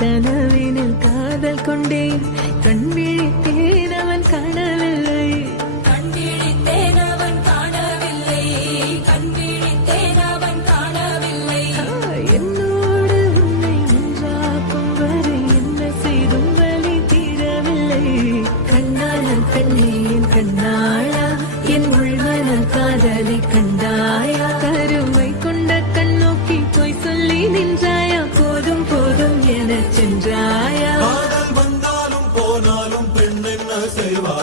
கனவினில் காதல் கொண்டேன் கண் விழித்தேன் அவன் காணவில்லை என்னோடு உன்னை ஒன்றாக்கும் வரை என்ன செய்தும் வலி தீரவில்லை கண்ணாளன் பெண்ணே என் கண்ணாளா என் உள்மனல் காதலை கண்டாயா கருமை கொண்ட கண்ணோக்கி போய் சொல்லி நின்றாயா போதும் போதும் என சென்றாயா வந்தாலும் போனாலும் பெண் என்ன செய்வா